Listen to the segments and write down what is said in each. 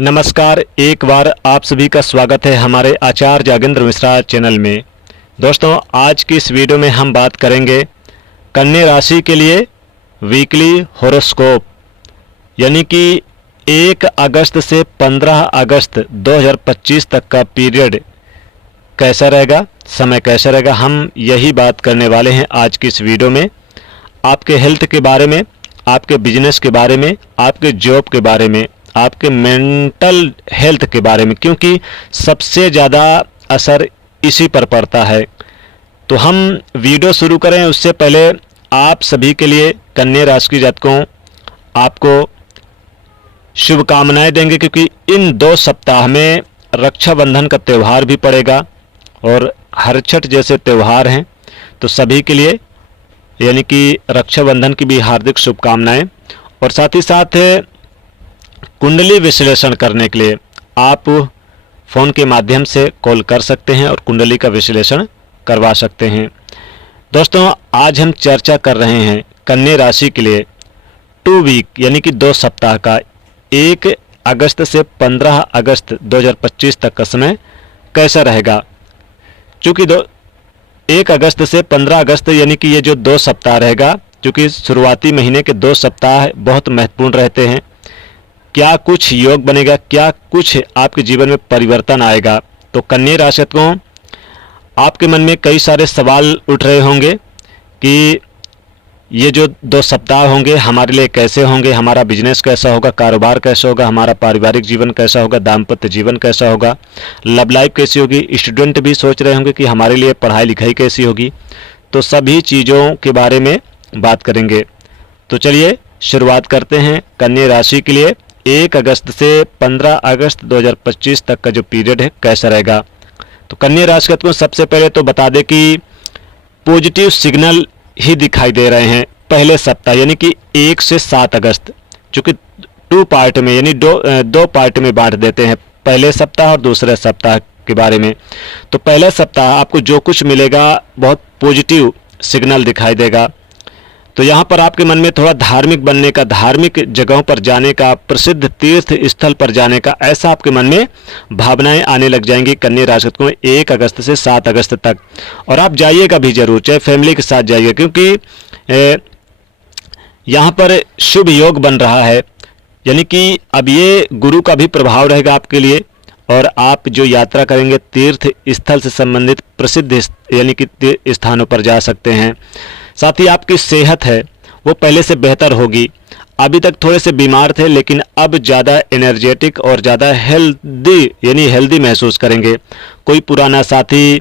नमस्कार, एक बार आप सभी का स्वागत है हमारे आचार्य जागेंद्र मिश्रा चैनल में। दोस्तों, आज की इस वीडियो में हम बात करेंगे कन्या राशि के लिए वीकली हॉरोस्कोप, यानी कि 1 अगस्त से 15 अगस्त 2025 तक का पीरियड कैसा रहेगा, समय कैसा रहेगा, हम यही बात करने वाले हैं आज की इस वीडियो में। आपके हेल्थ के बारे में, आपके बिजनेस के बारे में, आपके जॉब के बारे में, आपके मेंटल हेल्थ के बारे में, क्योंकि सबसे ज़्यादा असर इसी पर पड़ता है। तो हम वीडियो शुरू करें उससे पहले आप सभी के लिए कन्या राशि के जातकों आपको शुभकामनाएं देंगे, क्योंकि इन 2 सप्ताह में रक्षाबंधन का त्यौहार भी पड़ेगा और हरछठ जैसे त्यौहार हैं। तो सभी के लिए यानी कि रक्षाबंधन की भी हार्दिक शुभकामनाएं। और साथ ही साथ कुंडली विश्लेषण करने के लिए आप फ़ोन के माध्यम से कॉल कर सकते हैं और कुंडली का विश्लेषण करवा सकते हैं। दोस्तों, आज हम चर्चा कर रहे हैं कन्या राशि के लिए 2 वीक यानी कि 2 सप्ताह का 1 अगस्त से 15 अगस्त 2025 तक का समय कैसा रहेगा। चूँकि 1 अगस्त से 15 अगस्त यानी कि ये जो 2 सप्ताह रहेगा, चूँकि शुरुआती महीने के 2 सप्ताह बहुत महत्वपूर्ण रहते हैं। क्या कुछ योग बनेगा, क्या कुछ आपके जीवन में परिवर्तन आएगा। तो कन्या राशि को आपके मन में कई सारे सवाल उठ रहे होंगे कि ये जो 2 सप्ताह होंगे हमारे लिए कैसे होंगे, हमारा बिजनेस कैसा होगा, कारोबार कैसा होगा, हमारा पारिवारिक जीवन कैसा होगा, दाम्पत्य जीवन कैसा होगा, लव लाइफ कैसी होगी। स्टूडेंट भी सोच रहे होंगे कि हमारे लिए पढ़ाई लिखाई कैसी होगी। तो सभी चीज़ों के बारे में बात करेंगे। तो चलिए शुरुआत करते हैं कन्या राशि के लिए 1 अगस्त से 15 अगस्त 2025 तक का जो पीरियड है कैसा रहेगा। तो कन्या राशि को सबसे पहले तो बता दें कि पॉजिटिव सिग्नल ही दिखाई दे रहे हैं पहले सप्ताह यानी कि 1 से 7 अगस्त, चूँकि 2 पार्ट में यानी दो पार्ट में बांट देते हैं, पहले सप्ताह और दूसरे सप्ताह के बारे में। तो पहले सप्ताह आपको जो कुछ मिलेगा बहुत पॉजिटिव सिग्नल दिखाई देगा। तो यहाँ पर आपके मन में थोड़ा धार्मिक बनने का, धार्मिक जगहों पर जाने का, प्रसिद्ध तीर्थ स्थल पर जाने का, ऐसा आपके मन में भावनाएं आने लग जाएंगी कन्या राशि को 1 अगस्त से 7 अगस्त तक। और आप जाइएगा भी जरूर, चाहे फैमिली के साथ जाइए, क्योंकि यहाँ पर शुभ योग बन रहा है। यानी कि अब ये गुरु का भी प्रभाव रहेगा आपके लिए, और आप जो यात्रा करेंगे तीर्थ स्थल से संबंधित प्रसिद्ध यानी कि स्थानों पर जा सकते हैं। साथ ही आपकी सेहत है वो पहले से बेहतर होगी। अभी तक थोड़े से बीमार थे, लेकिन अब ज़्यादा एनर्जेटिक और ज़्यादा हेल्दी महसूस करेंगे। कोई पुराना साथी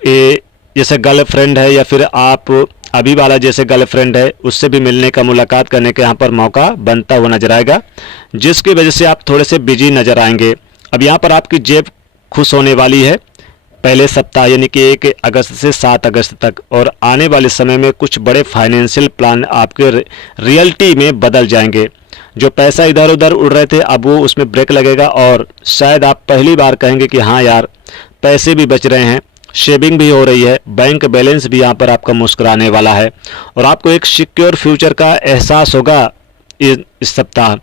जैसे गर्लफ्रेंड है या फिर आप अभी वाला जैसे गर्लफ्रेंड है, उससे भी मिलने का, मुलाकात करने का यहाँ पर मौका बनता हुआ नजर आएगा, जिसकी वजह से आप थोड़े से बिजी नजर आएंगे। अब यहाँ पर आपकी जेब खुश होने वाली है पहले सप्ताह यानी कि 1 अगस्त से 7 अगस्त तक। और आने वाले समय में कुछ बड़े फाइनेंशियल प्लान आपके रियलिटी में बदल जाएंगे। जो पैसा इधर उधर उड़ रहे थे अब वो उसमें ब्रेक लगेगा, और शायद आप पहली बार कहेंगे कि हाँ यार, पैसे भी बच रहे हैं, शेविंग भी हो रही है, बैंक बैलेंस भी यहाँ पर आपका मुस्कुराने वाला है, और आपको एक सिक्योर फ्यूचर का एहसास होगा इस सप्ताह।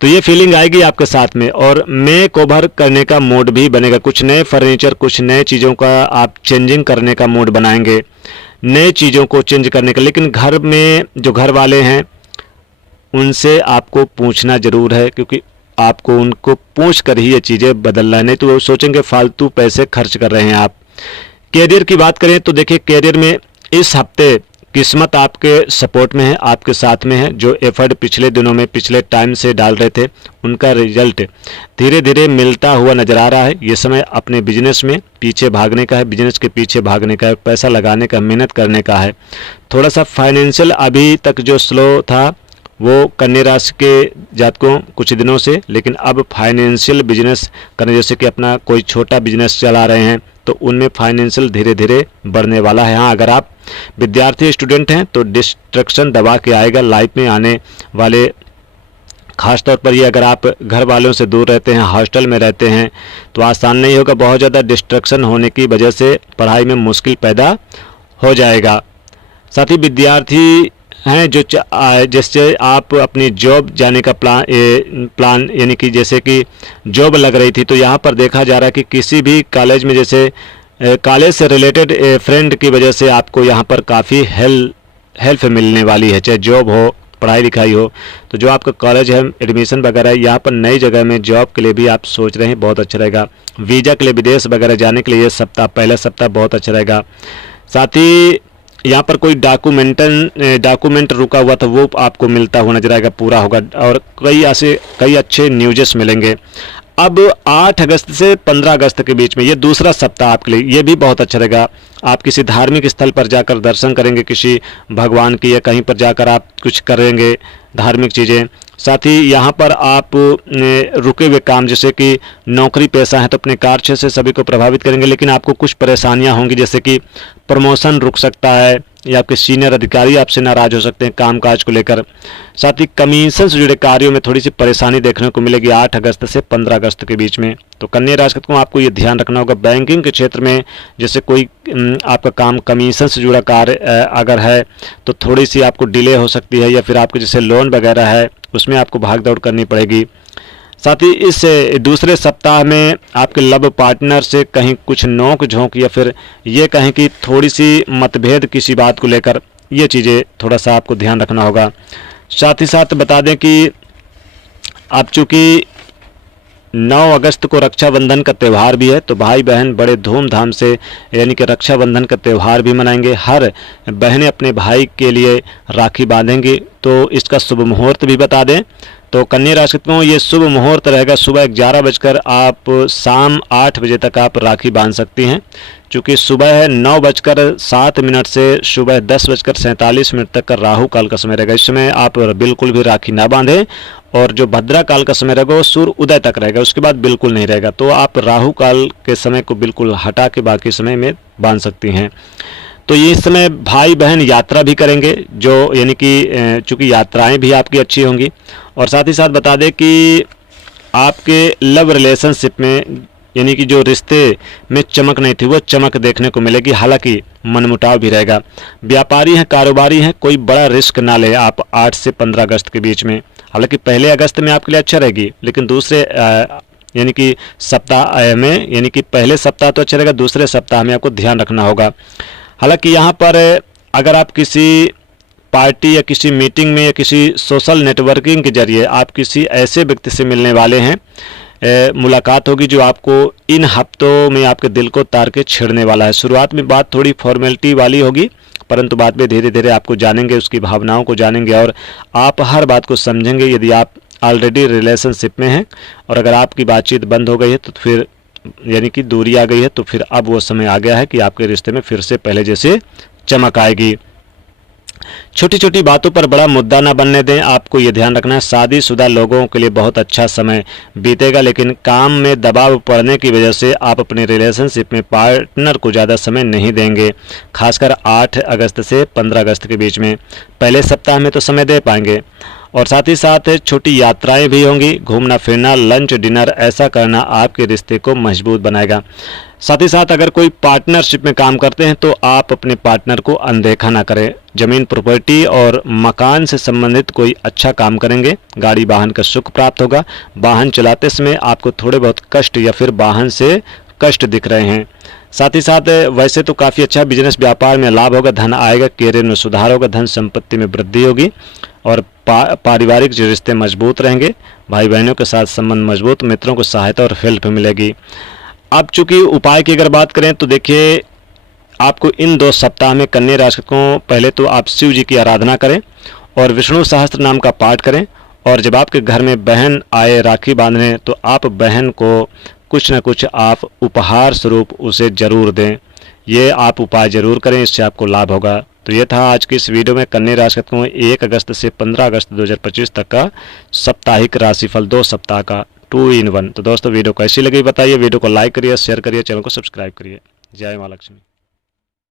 तो ये फीलिंग आएगी आपके साथ में, और मेक ओवर करने का मूड भी बनेगा। कुछ नए फर्नीचर, कुछ नए चीज़ों का आप चेंजिंग करने का मूड बनाएंगे, नए चीज़ों को चेंज करने का। लेकिन घर में जो घर वाले हैं उनसे आपको पूछना ज़रूर है, क्योंकि आपको उनको पूछ कर ही ये चीज़ें बदलना है, नहीं तो वो सोचेंगे फालतू पैसे खर्च कर रहे हैं आप। कैरियर की बात करें तो देखिए, कैरियर में इस हफ्ते किस्मत आपके सपोर्ट में है, आपके साथ में है। जो एफर्ट पिछले दिनों में, पिछले टाइम से डाल रहे थे, उनका रिजल्ट धीरे धीरे मिलता हुआ नजर आ रहा है। ये समय अपने बिजनेस में पीछे भागने का है, बिजनेस के पीछे भागने का है, पैसा लगाने का, मेहनत करने का है। थोड़ा सा फाइनेंशियल अभी तक जो स्लो था वो कन्या राशि के जातकों कुछ दिनों से, लेकिन अब फाइनेंशियल बिजनेस करने, जैसे कि अपना कोई छोटा बिजनेस चला रहे हैं, तो उनमें फाइनेंशियल धीरे धीरे बढ़ने वाला है। हाँ, अगर आप विद्यार्थी स्टूडेंट हैं तो डिस्ट्रक्शन दबा के आएगा लाइफ में आने वाले, खास तौर पर ये अगर आप घर वालों से दूर रहते हैं, हॉस्टल में रहते हैं, तो आसान नहीं होगा। बहुत ज़्यादा डिस्ट्रक्शन होने की वजह से पढ़ाई में मुश्किल पैदा हो जाएगा। साथ ही विद्यार्थी हैं जिससे आप अपनी जॉब जाने का प्लान यानी कि जैसे कि जॉब लग रही थी, तो यहाँ पर देखा जा रहा है कि किसी भी कॉलेज में जैसे कॉलेज से रिलेटेड फ्रेंड की वजह से आपको यहाँ पर काफ़ी हेल्प मिलने वाली है, चाहे जॉब हो, पढ़ाई लिखाई हो। तो जो आपका कॉलेज है, एडमिशन वगैरह है, यहाँ पर नई जगह में जॉब के लिए भी आप सोच रहे हैं, बहुत अच्छा रहेगा। वीज़ा के लिए विदेश वगैरह जाने के लिए ये सप्ताह, पहला सप्ताह बहुत अच्छा रहेगा। साथ ही यहाँ पर कोई डॉक्यूमेंट रुका हुआ था वो आपको मिलता हुआ नजर आएगा, पूरा होगा, और कई अच्छे न्यूज़ेस मिलेंगे। अब 8 अगस्त से 15 अगस्त के बीच में ये दूसरा सप्ताह आपके लिए ये भी बहुत अच्छा रहेगा। आप किसी धार्मिक स्थल पर जाकर दर्शन करेंगे, किसी भगवान की, या कहीं पर जाकर आप कुछ करेंगे धार्मिक चीज़ें। साथ ही यहाँ पर आप रुके हुए काम, जैसे कि नौकरी पेशा है तो अपने कार्य से सभी को प्रभावित करेंगे, लेकिन आपको कुछ परेशानियाँ होंगी, जैसे कि प्रमोशन रुक सकता है, या आपके सीनियर अधिकारी आपसे नाराज हो सकते हैं कामकाज को लेकर। साथ ही कमीशन से जुड़े कार्यों में थोड़ी सी परेशानी देखने को मिलेगी 8 अगस्त से 15 अगस्त के बीच में। तो कन्या राशि को आपको ये ध्यान रखना होगा, बैंकिंग के क्षेत्र में जैसे कोई आपका काम कमीशन से जुड़ा कार्य अगर है तो थोड़ी सी आपको डिले हो सकती है, या फिर आपके जैसे लोन वगैरह है उसमें आपको भाग दौड़ करनी पड़ेगी। साथ ही इस दूसरे सप्ताह में आपके लव पार्टनर से कहीं कुछ नोक झोंक, या फिर ये कहें कि थोड़ी सी मतभेद किसी बात को लेकर, ये चीज़ें थोड़ा सा आपको ध्यान रखना होगा। साथ ही साथ बता दें कि आप चूँकि 9 अगस्त को रक्षाबंधन का त्यौहार भी है, तो भाई बहन बड़े धूमधाम से यानी कि रक्षाबंधन का त्यौहार भी मनाएंगे। हर बहनें अपने भाई के लिए राखी बांधेंगी, तो इसका शुभ मुहूर्त भी बता दें। तो कन्या राशि को ये शुभ मुहूर्त रहेगा सुबह 11 बजकर आप शाम 8 बजे तक आप राखी बांध सकती हैं। चूँकि सुबह है 9:07 से सुबह 10:47 तक का राहु काल का समय रहेगा। इस समय आप बिल्कुल भी राखी ना बांधें, और जो भद्रा काल का समय रहेगा वो सूर्य उदय तक रहेगा, उसके बाद बिल्कुल नहीं रहेगा। तो आप राहु काल के समय को बिल्कुल हटा के बाकी समय में बांध सकती हैं। तो ये इस समय भाई बहन यात्रा भी करेंगे, जो यानी कि चूँकि यात्राएं भी आपकी अच्छी होंगी। और साथ ही साथ बता दें कि आपके लव रिलेशनशिप में यानी कि जो रिश्ते में चमक नहीं थी वो चमक देखने को मिलेगी, हालांकि मनमुटाव भी रहेगा। व्यापारी हैं, कारोबारी हैं, कोई बड़ा रिस्क ना ले आप 8 से 15 अगस्त के बीच में। हालांकि पहले अगस्त में आपके लिए अच्छा रहेगी, लेकिन दूसरे यानी कि सप्ताह में, यानी कि पहले सप्ताह तो अच्छा रहेगा, दूसरे सप्ताह में आपको ध्यान रखना होगा। हालांकि यहाँ पर अगर आप किसी पार्टी या किसी मीटिंग में या किसी सोशल नेटवर्किंग के जरिए आप किसी ऐसे व्यक्ति से मिलने वाले हैं, मुलाकात होगी जो आपको इन हफ्तों में आपके दिल को तार के छेड़ने वाला है। शुरुआत में बात थोड़ी फॉर्मेलिटी वाली होगी, परंतु बाद में धीरे धीरे आपको जानेंगे, उसकी भावनाओं को जानेंगे, और आप हर बात को समझेंगे। यदि आप ऑलरेडी रिलेशनशिप में हैं और अगर आपकी बातचीत बंद हो गई है तो फिर यानी कि दूरी आ गई है, तो फिर अब वो समय आ गया है कि आपके रिश्ते में फिर से पहले जैसे चमक आएगी। छोटी छोटी बातों पर बड़ा मुद्दा ना बनने दें, आपको ये ध्यान रखना है। शादीशुदा लोगों के लिए बहुत अच्छा समय बीतेगा, लेकिन काम में दबाव पड़ने की वजह से आप अपने रिलेशनशिप में पार्टनर को ज़्यादा समय नहीं देंगे, खासकर 8 अगस्त से 15 अगस्त के बीच में। पहले सप्ताह में तो समय दे पाएंगे। और साथ ही साथ छोटी यात्राएं भी होंगी, घूमना फिरना, लंच डिनर ऐसा करना आपके रिश्ते को मजबूत बनाएगा। साथ ही साथ अगर कोई पार्टनरशिप में काम करते हैं तो आप अपने पार्टनर को अनदेखा ना करें। जमीन प्रॉपर्टी और मकान से संबंधित कोई अच्छा काम करेंगे, गाड़ी वाहन का सुख प्राप्त होगा। वाहन चलाते समय आपको थोड़े बहुत कष्ट या फिर वाहन से कष्ट दिख रहे हैं। साथ ही साथ वैसे तो काफ़ी अच्छा बिजनेस व्यापार में लाभ होगा, धन आएगा, कैरियर में सुधार होगा, धन संपत्ति में वृद्धि होगी, और पारिवारिक जो रिश्ते मजबूत रहेंगे, भाई बहनों के साथ संबंध मजबूत, मित्रों को सहायता और हेल्प मिलेगी। अब चूंकि उपाय की अगर बात करें तो देखिए, आपको इन 2 सप्ताह में कन्या राशि को पहले तो आप शिव जी की आराधना करें और विष्णु सहस्त्र नाम का पाठ करें। और जब आपके घर में बहन आए राखी बांधने तो आप बहन को कुछ न कुछ आप उपहार स्वरूप उसे जरूर दें। ये आप उपाय जरूर करें, इससे आपको लाभ होगा। तो ये था आज की इस वीडियो में कन्या राशि को 1 अगस्त से 15 अगस्त 2025 तक का साप्ताहिक राशिफल 2 सप्ताह का 2 in 1। तो दोस्तों वीडियो कैसी लगी बताइए, वीडियो को लाइक करिए, शेयर करिए, चैनल को सब्सक्राइब करिए। जय मां लक्ष्मी।